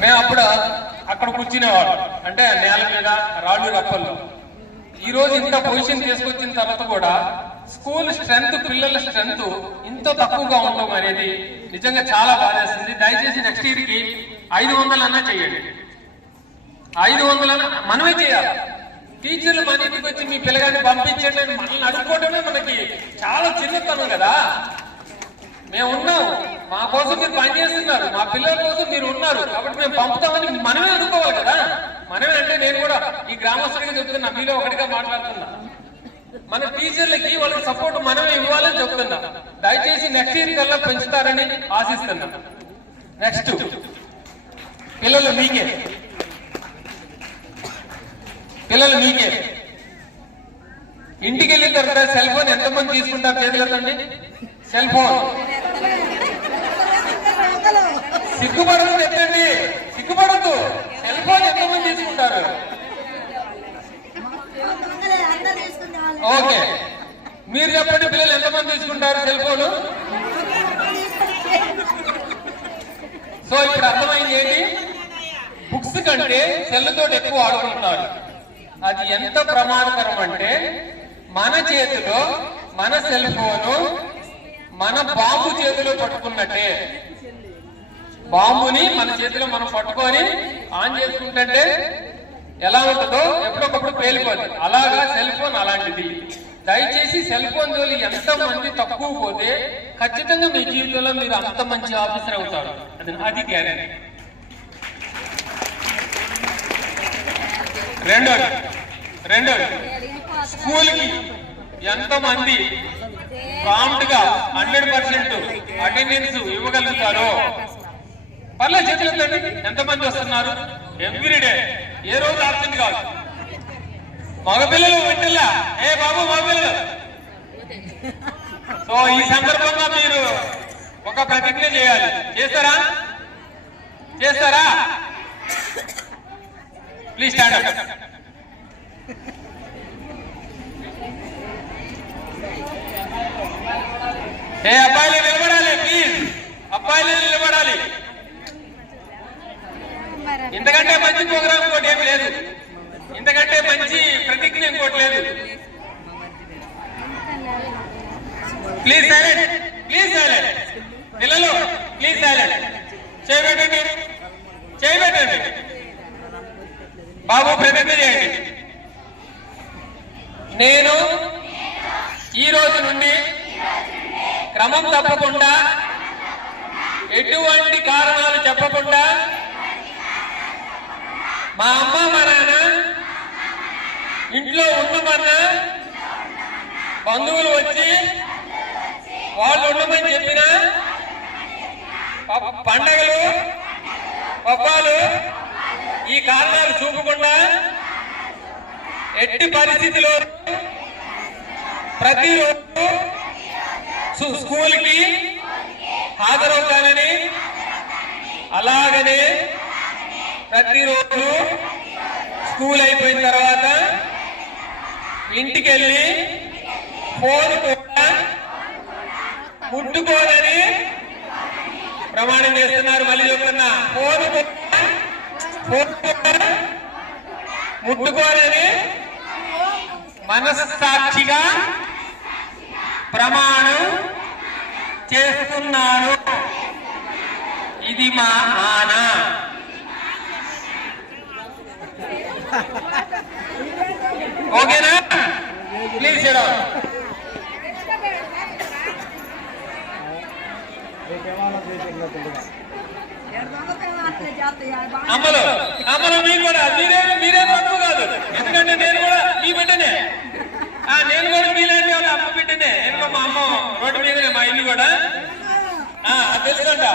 మేము అప్పుడు అక్కడ కూర్చునేవాడు, అంటే నేల మీద రాళ్ళు రప్పల్లో. ఈ రోజు ఇంత పొజిషన్ తీసుకొచ్చిన తర్వాత కూడా స్కూల్ స్ట్రెంత్, పిల్లల స్ట్రెంత్ ఇంత తక్కువగా ఉండడం అనేది నిజంగా చాలా బాధేస్తుంది. దయచేసి నెక్స్ట్ ఇయర్ కి 500 చేయండి. 500 మనమే చేయాలి. టీచర్లు మన ఇంటికి వచ్చి మీ పిల్లగాన్ని పంపించండి అని మనల్ని అడుక్కోవడమే మనకి చాలా చిన్నతనం కదా. మేము ఉన్నాం, మా కోసం మీరు పనిచేస్తున్నారు, మా పిల్లల కోసం మీరు ఉన్నారు, కాబట్టి మేము పంపుతామని మనమే అనుకోవాలి కదా. మనమే అంటే నేను కూడా ఈ గ్రామస్తుడిగా చెప్తున్నా, మీలో ఒకటిగా మాట్లాడుతున్నా. మన టీచర్లకి వాళ్ళకి సపోర్ట్ మనమే ఇవ్వాలని చెప్తున్నా. దయచేసి నెక్స్ట్ ఇయర్ కల్లా పెంచుతారని ఆశిస్తున్నా. నెక్స్ట్ పిల్లలు మీకే ఇంటికి వెళ్ళిన తర్వాత సెల్ ఫోన్ ఎంతమంది తీసుకుంటారు? చేతులకండి సెల్ ఫోన్. సిగ్గుపడదు, చెప్పండి, సిగ్గుపడద్దు. సెల్ ఫోన్ ఎంతమంది తీసుకుంటారు? ఓకే, మీరు చెప్పండి, పిల్లలు ఎంతమంది తీసుకుంటారు సెల్ ఫోన్? సో ఇప్పుడు అర్థమైంది ఏంటి? బుక్స్ కంటే సెల్ తోటి ఎక్కువ ఆడుకుంటున్నారు. అది ఎంత ప్రమాదకరం అంటే, మన చేతిలో మన సెల్ ఫోను మన బాంబు చేతిలో పట్టుకున్నట్టే. బాంబుని మన చేతిలో మనం పట్టుకొని ఆన్ చేసుకుంటే ఎలా ఉంటుందో ఎప్పుడొకప్పుడు పేలిపోతుంది. అలాగా సెల్ ఫోన్ అలాంటిది. దయచేసి సెల్ ఫోన్ జోలి ఎంత మంది తక్కువ పోతే ఖచ్చితంగా మీ జీవితంలో మీరు అంత మంచి ఆఫీసర్ అవుతారు. అది గ్యారెంటీ. రెండోది స్కూల్ కి ఎంతమంది ప్రాంప్ట్ గా 100% అటెండెన్స్ ఇవ్వగలుగుతారో పర్లేదు చేతులండి. ఎంతమంది వస్తున్నారు ఎవ్రీడే? ఏ రోజు ఆబ్సెంట్ కాదు. మగపిల్లలు వింటల్లా, ఏ బాబు మగపిల్లలు. సో ఈ సందర్భంగా మీరు ఒక ప్రతిజ్ఞ చేయాలి. చేస్తారా? Please stand up. ఏ అబ్బాయిలు నిలబడాలి, ప్లీజ్. అబ్బాయిలు నిలబడాలి. ఇంతకంటే మంచి ప్రోగ్రామ్ ఇంకోటి ఏమి లేదు. ఇంతకంటే మంచి ప్రతిజ్ఞ ఇంకోటి లేదు. Please silent. పిల్లలు ప్లీజ్ సైలెంట్. చేయబెట్టండి. బాబు ప్రతిజ్ఞ చేయండి. నేను ఈ రోజు నుండి క్రమం తప్పకుండా, ఎటువంటి కారణాలు చెప్పకుండా, మా అమ్మ మా నాన్న ఇంట్లో ఉండమన్నా, బంధువులు వచ్చి వాళ్ళు ఉండమని చెప్పిన పండగలు పబ్బాలు ఈ కారణాలు చూపకుండా ఎట్టి పరిస్థితిలో ప్రతిరోజు స్కూల్కి హాజరవుతానని, అలాగనే ప్రతిరోజు స్కూల్ అయిపోయిన తర్వాత ఇంటికి వెళ్ళి ఫోన్ కూడా ముట్టుకోనని ప్రమాణం చేస్తున్నారు. మళ్ళీ చెప్తున్నా, ఫోన్ కూడా ముట్టుకోనని మనస్సాక్షిగా ప్రమాణం చేస్తున్నాను. ఇది మా నాన్న. ఓకేనా? ప్లీజ్ అమ్మలు మీరు కూడా మీరే తప్పు కాదు. ఎందుకంటే నేను కూడా మీ బిడ్డనే. నేను కూడా మీలాంటి వాళ్ళ అమ్మ బిడ్డనే. ఎందుకో మా అమ్మ రోడ్డు మీదనే మా ఇల్లు కూడా తెలుసుకుంటా.